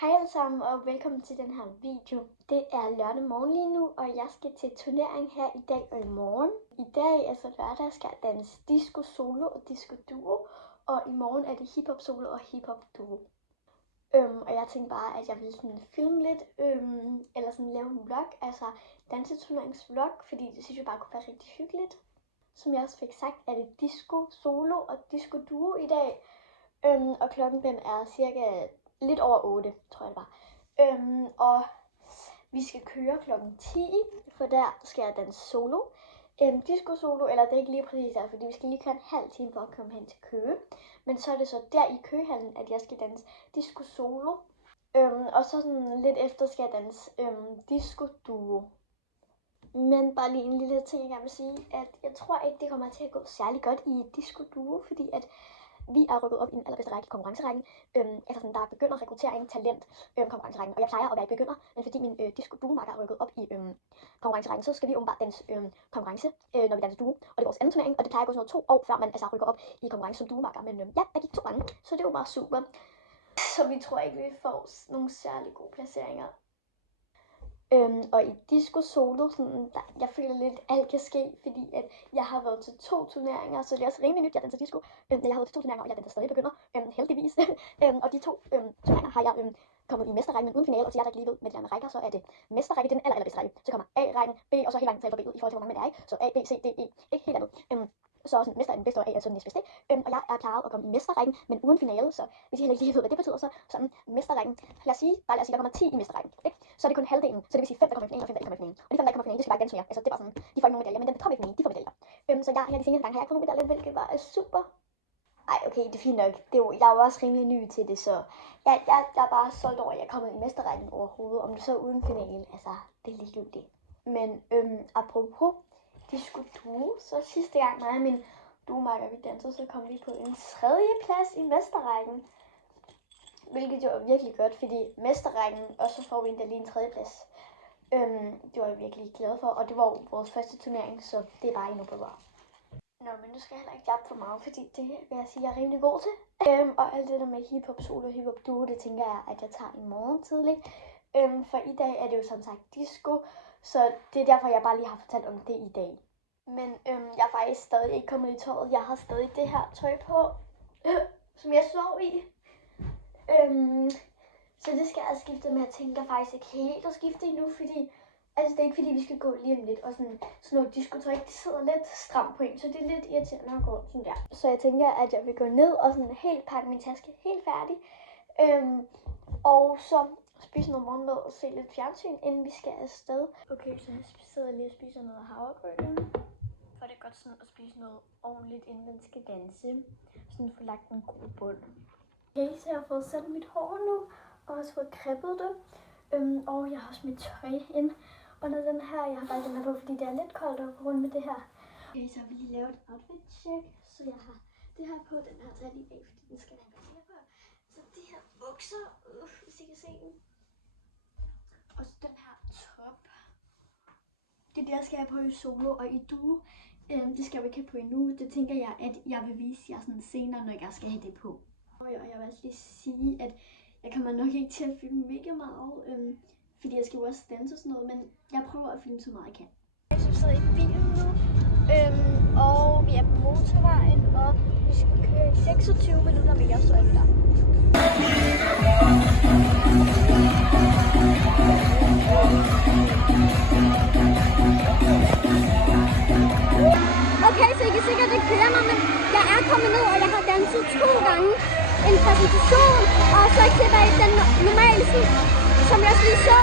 Hej alle sammen og velkommen til den her video. Det er lørdag morgen lige nu, og jeg skal til turnering her i dag og i morgen. I dag, altså lørdag, skal jeg danse disco solo og disco duo, og i morgen er det hiphop solo og hiphop duo. Og jeg tænkte bare, at jeg ville sådan filme lidt, eller sådan lave en vlog, altså danseturneringsvlog, fordi det synes jeg bare kunne være rigtig hyggeligt. Som jeg også fik sagt, er det disco solo og disco duo i dag, og klokken den er cirka lidt over 8, tror jeg det var. Og vi skal køre klokken 10, for der skal jeg danse solo. Disco solo, eller det er ikke lige præcis der, fordi vi skal lige køre en halv time for at komme hen til Køge. Men så er det så der i Køgehallen, at jeg skal danse disco solo. Og så sådan lidt efter skal jeg danse disco duo. Men bare lige en lille ting, jeg gerne vil sige, at jeg tror ikke, det kommer til at gå særlig godt i disco duo, fordi at vi er rykket op i den allerbedste række i konkurrencerækken. Altså sådan, der er begynder rekruttering, talent, konkurrencerækken. Og jeg plejer at være i begynder, men fordi min disco duo-marker er rykket op i konkurrencerækken, så skal vi åbenbart danse konkurrence, når vi danser duo. Og det er vores anden turnering, og det plejer at gå sådan noget 2 år, før man altså rykker op i konkurrence som duo-marker. Men ja, der gik 2 gange, så det var bare super. Så vi tror ikke, vi får nogle særlig gode placeringer. Og i disco solo, sådan, jeg føler lidt, at alt kan ske, fordi at jeg har været til 2 turneringer, så det er også rimelig nyt, jeg danser disco. Jeg har været til 2 turneringer, og jeg danser stadig begynder, heldigvis. Og de 2 turneringer har jeg kommet i mesterrækken, men uden finale, og til jer, der ikke lige ved med de andre rækker, så er det mesterrække, det er den allerbedste række. Så kommer A-rækken, B, og så hele vejen til alfabetet i forhold til, hvor mange man er, ikke? Så A, B, C, D, E, ikke helt andet. Så sådan, mester er den bedste, og A er så den næstbedste. Og jeg er klaret at komme i mesterrækken, men uden finale, så hvis I heller ikke lige ved, hvad det betyder, så sådan mesterrækken. Lad os sige, der kommer 10 i mesterrækken, ikke? Så er det kun halvdelen, så det vil sige 5, der kommer i finalen, og 5, der ikke kommer i finalen. Og de 5, der ikke kommer i finalen, det skal bare danse mere. Altså det var sådan, de får ikke nogen medaljer, men dem, der kommer i finalen, de får medaljer. Så jeg her de seneste gange har jeg ikke fået nogen medaljer, hvilket var super. Ej, okay, det er fint nok. Jeg er jo også rimelig ny til det, så jeg er bare stolt over, at jeg er kommet i mesterrækken overhovedet. Om det så er uden finalen, altså det er ligegyldigt. Men apropos disco duo, så sidste gang mig og min duo-marker vi dansede, så kom vi på en 3. plads i mesterrækken. Hvilket jo var virkelig godt, fordi mesterrækken, og så får vi endda lige en 3. plads. Det var jeg virkelig glad for, og det var jo vores første turnering, så det er bare endnu bedre. Nå, men nu skal jeg heller ikke jappe for meget, fordi det vil jeg sige, jeg er rimelig god til. Og alt det der med hiphop solo og hiphop duo, det tænker jeg, at jeg tager i morgen tidligt. For i dag er det jo som sagt disco, så det er derfor, jeg bare lige har fortalt om det i dag. Men jeg er faktisk stadig ikke kommet i tøjet. Jeg har stadig det her tøj på, som jeg sov i. Så det skal jeg skifte, men jeg tænker faktisk ikke helt at skifte endnu, fordi altså det er ikke fordi vi skal gå lige om lidt, og sådan noget disco-tøj, det sidder lidt stramt på en, så det er lidt irriterende at gå sådan der. Så jeg tænker, at jeg vil gå ned og sådan helt pakke min taske helt færdig, og så spise noget morgenmad og se lidt fjernsyn, inden vi skal afsted. Okay, så jeg sidder lige og spiser noget havregryn. For det er godt sådan at spise noget ordentligt, inden man skal danse. Sådan få lagt en god bund. Okay, så jeg har fået sat mit hår nu, og også fået kreppet det. Og jeg har også mit tøj ind. Og når den her, jeg har bare den her på, fordi det er lidt koldt at gå rundt med det her. Okay, så har vi lige lavet et outfit check. Så jeg har det her på, den her tager lige af, fordi den skal være mere på. Så de her bukser, hvis I kan se den. Og så den her top. Det der skal jeg på i solo og i duo. Det skal jeg ikke have på endnu. Det tænker jeg, at jeg vil vise jer sådan senere, når jeg skal have det på. Og jeg vil også lige sige, at jeg kommer nok ikke til at filme mega meget, fordi jeg skal jo også danse og sådan noget, men jeg prøver at filme så meget jeg kan. Jeg sidder i bilen nu, og vi er på motorvejen, og vi skal køre 26 minutter mere, så er vi der. Okay, så I kan sikkert ikke høre mig, men jeg er kommet ned, og jeg har danset 2 gange. En præsentation, og så tilbage den normale, som jeg lige så.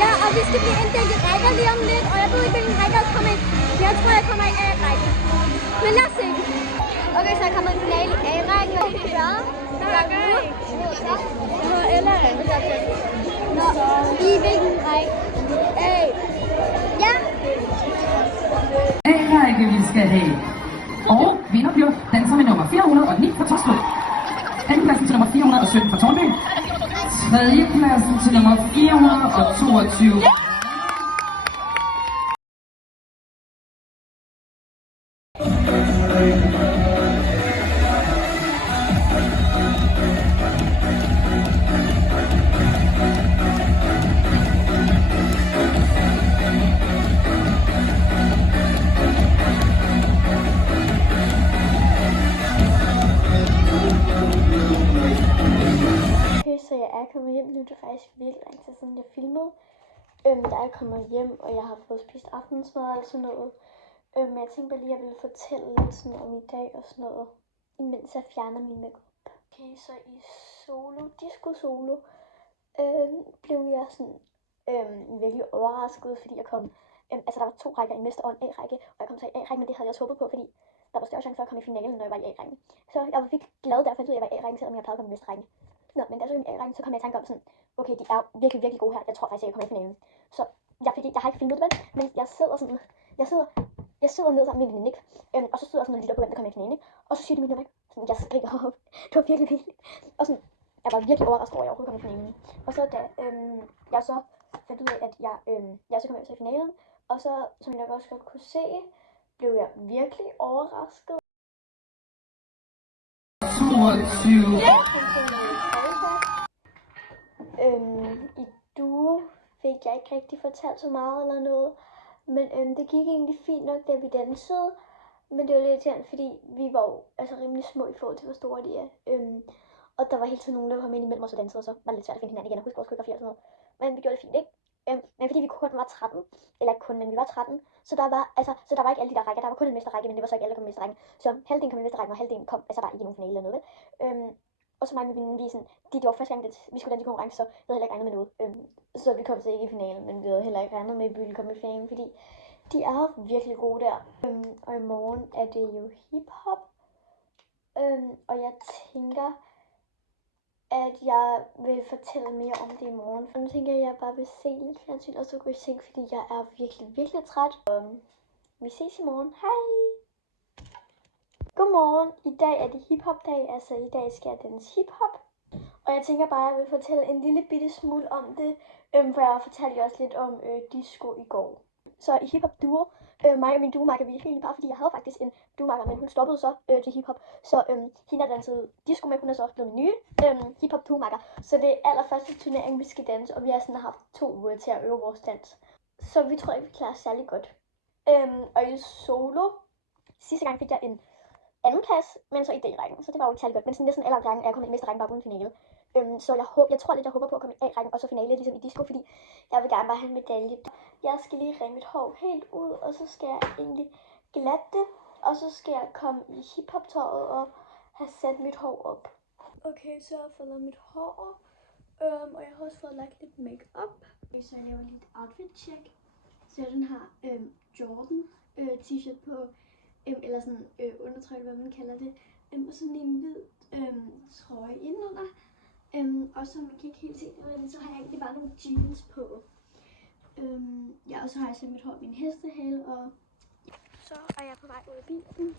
Ja, og vi skal blive inddelt i rækker lige om lidt, og jeg ved ikke, hvilken række jeg kommer i. Men jeg tror, jeg kommer i A-rækken. Men lad os se. Okay, så jeg kommer i finale i A-rækken, og det er eller Nå, i hvilken række? A. Ja. A-række, vi skal have. Og vinder bliver danser med nummer 409 fra Tostrup. Andenpladsen til nummer 417 fra Tornby. Tredjepladsen til nummer 422. så jeg er kommet hjem nu. Det er faktisk virkelig lang tid siden, jeg filmede. Jeg er kommet hjem, og jeg har fået spist aftensmad og sådan noget. Men jeg tænkte bare lige, at jeg ville fortælle lidt sådan om i dag og sådan noget, imens jeg fjerner min makeup. Okay, så i disco solo, blev jeg sådan virkelig overrasket, fordi jeg kom, altså der var 2 rækker i Mester og en A-række, og jeg kom til A-rækken, men det havde jeg også håbet på, fordi der var større chance for at komme i finalen, når jeg var i A-rækken. Så jeg var virkelig glad, da jeg fandt ud af, at jeg var i A-rækken, selvom jeg plejede at komme i Mesterrækken. Nå, men da jeg så kom i A-rækken, så kom jeg i tanke om sådan, okay, de er virkelig, virkelig gode her. Jeg tror faktisk, jeg kommer i finalen. Så jeg har ikke filmet det, men jeg sidder sådan, jeg sidder ned sammen med min veninde, og så sidder jeg sådan og lytter på, hvem der kommer i finalen, og så siger de mit nummer. Sådan, jeg skriger op. Det var virkelig vildt. Og sådan, jeg var virkelig overrasket over, at jeg overhovedet kom i finalen. Og så da jeg så fandt ud af, at jeg så kom i finalen, og så, som jeg også godt kunne se, blev jeg virkelig overrasket. 22. I duo fik jeg ikke rigtig fortalt så meget eller noget, men det gik egentlig fint nok, da vi dansede. Men det var lidt irriterende, fordi vi var jo altså rimelig små i forhold til, hvor store de er. Og der var hele tiden nogen, der kom ind imellem os og dansede, og så var det lidt svært at finde hinanden igen og huske vores koreografi og sådan noget. Men vi gjorde det fint, ikke? Men fordi vi kun var 13, eller ikke kun, men vi var 13, så der var ikke alle de der rækker. Der var kun en mesterrække, men det var så ikke alle, der kom i mesterrækken. Så halvdelen kom i mesterrækken, og halvdelen kom altså bare ikke i nogen finale eller noget, vel? Og så mig med veninden, det var første gang, at vi skulle danse i konkurrence, så vi havde heller ikke regnet med noget. Så vi kom så ikke i finalen, men vi havde heller ikke regnet med, at vi ville komme i finalen, fordi de er virkelig gode der. Og i morgen er det jo hiphop. Og jeg tænker, at jeg vil fortælle mere om det i morgen. For nu tænker jeg, at jeg bare vil se lidt fjernsyn og så gå i seng, fordi jeg er virkelig, virkelig træt. Vi ses i morgen. Hej! Godmorgen. I dag er det hiphop-dag, altså i dag skal jeg danse hiphop. Og jeg tænker bare, at jeg vil fortælle en lille bitte smule om det, for jeg fortalte jo også lidt om disco i går. Så i hiphop duo, mig og min duomakker, vi er helt bare, fordi jeg havde faktisk en duomakker, men hun stoppede så til hiphop. Så hende, der dansede disco med, hun er så også blevet min nye hiphop duomakker. Så det er allerførste turnering, vi skal danse, og vi har sådan haft 2 uger til at øve vores dans. Så vi tror ikke, vi klarer særlig godt. Og i solo, sidste gang fik jeg en anden plads, men så i D-rækken, så det var jo ikke særlig godt. Men sådan næsten alle gange er jeg kommet i mesterrækken bare uden finale. Så jeg håber på at komme i A-rækken og så finale ligesom i disco, fordi jeg vil gerne bare have en medalje. Jeg skal lige ringe mit hår helt ud, og så skal jeg egentlig glatte det, og så skal jeg komme i hiphop-tøjet og have sat mit hår op. Okay, så har jeg fået lavet mit hår, og jeg har også fået lagt lidt make-up. Okay, så jeg laver lidt outfit-check. Så den har Jordan t-shirt på, eller sådan undertrøje, hvad man kalder det, og sådan en hvid trøje indenunder. Og så man kan ikke helt se det, men så har jeg egentlig bare nogle jeans på. Ja, og så har jeg sendt mit hår i min hestehale, og så er jeg på vej ud af bilen,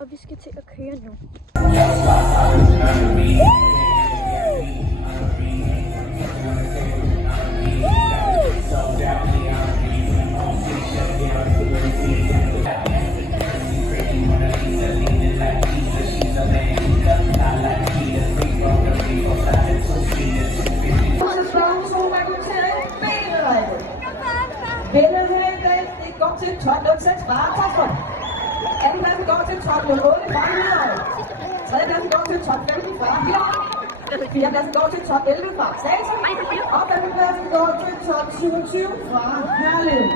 og vi skal til at køre nu. Vinderne går til 12.06 fra Tastrup. Andenpladsen går til 12.08 fra Hvidovre. Tredjepladsen går til 12.15 fra Hvidovre. Fjerdepladsen går til 12.11 fra Slagelse. Og femtepladsen går til 12.27 fra Herlev.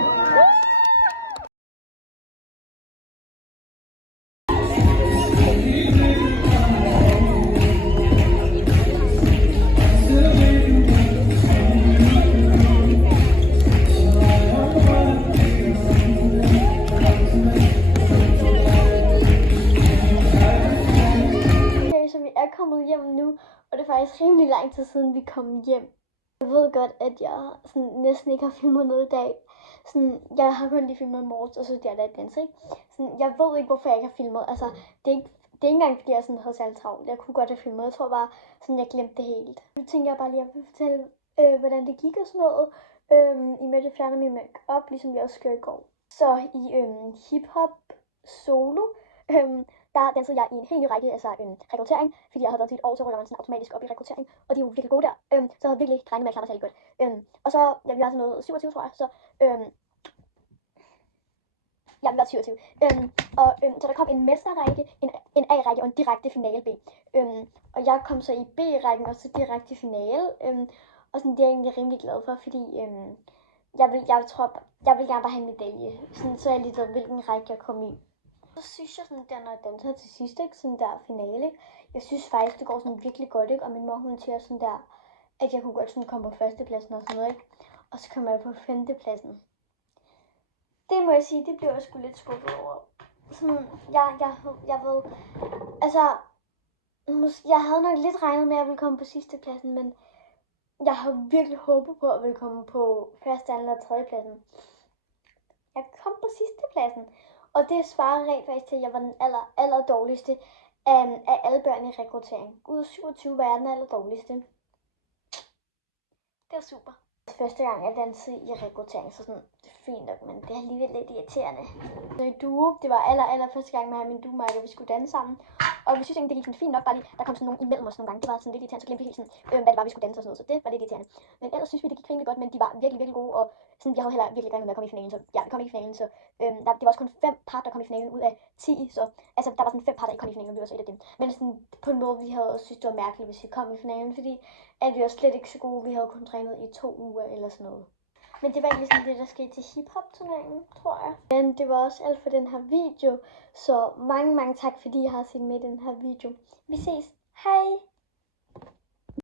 Kommet hjem nu, og det er faktisk rimelig lang tid siden vi kom hjem. Jeg ved godt, at jeg sådan næsten ikke har filmet noget i dag. Sådan, jeg har kun lige filmet i morges, og så der er dans, ikke? Sådan, jeg ved ikke, hvorfor jeg ikke har filmet. Altså, det er ikke engang, fordi jeg sådan havde særlig travlt. Jeg kunne godt have filmet. Jeg tror bare, sådan, jeg glemte det helt. Nu tænker jeg bare lige at fortælle, hvordan det gik og sådan noget. Imens jeg fjerner min make-up, ligesom jeg også gjorde i går. Så i hiphop solo, der dansede jeg i en helt ny række, altså en rekruttering, fordi jeg havde været til et år, så rykker man sådan automatisk op i rekruttering, og de er jo virkelig gode der, så jeg havde virkelig ikke regnet med at klare mig særlig godt. Og så, ja, vi var sådan noget 27, tror jeg, så Ja, vi var 27. Så der kom en mesterrække, en A-række og en direkte finale B. Og jeg kom så i B-rækken og så direkte finale. Og sådan, det er jeg egentlig rimelig glad for, fordi jeg vil gerne bare have en medalje. Sådan, så er jeg lidt ved, hvilken række jeg kom i. Så synes jeg sådan, der når jeg danser til sidst, ikke? Sådan der finale. Jeg synes faktisk, det går sådan virkelig godt, ikke? Og min mor, hun siger sådan der, at jeg kunne godt sådan komme på førstepladsen og sådan noget, ikke? Og så kommer jeg på femtepladsen. Det må jeg sige, det blev jeg sgu lidt skuffet over. Sådan, jeg ved, altså, jeg havde nok lidt regnet med, at jeg ville komme på sidstepladsen, men jeg havde virkelig håbet på, at jeg ville komme på første, anden og tredjepladsen. Jeg kom på sidstepladsen, og det svarer rent faktisk til, at jeg var den aller dårligste af alle børn i rekruttering. Ud af 27 var jeg den aller dårligste. Det er super. Første gang jeg dansede i rekruttering, så sådan, det er fint nok, men det er alligevel lidt irriterende. Så i duo, det var aller første gang med min duo, og vi skulle danse sammen. Og vi synes egentlig, det gik sådan fint nok, bare lige, der kom sådan nogen imellem os nogle gange. Det var sådan lidt irriterende, så glemte vi helt sådan, hvad det var, vi skulle danse og sådan noget, så det var lidt irriterende. Men ellers synes vi, det gik rimelig godt, men de var virkelig gode, og sådan, jeg havde heller virkelig regnet med at komme i finalen, så ja, vi kom ikke i finalen, så det var også kun 5 par, der kom i finalen ud af 10, så altså, der var sådan 5 par, der ikke kom i finalen, og vi var så et af dem. Men sådan, på en måde, vi havde også synes, det var mærkeligt, hvis vi kom i finalen, fordi at vi var slet ikke så gode, vi havde kun trænet i 2 uger eller sådan noget. Men det var egentlig sådan det, der skete til hiphop-turneringen, tror jeg. Men det var også alt for den her video. Så mange tak, fordi I har set med i den her video. Vi ses. Hej!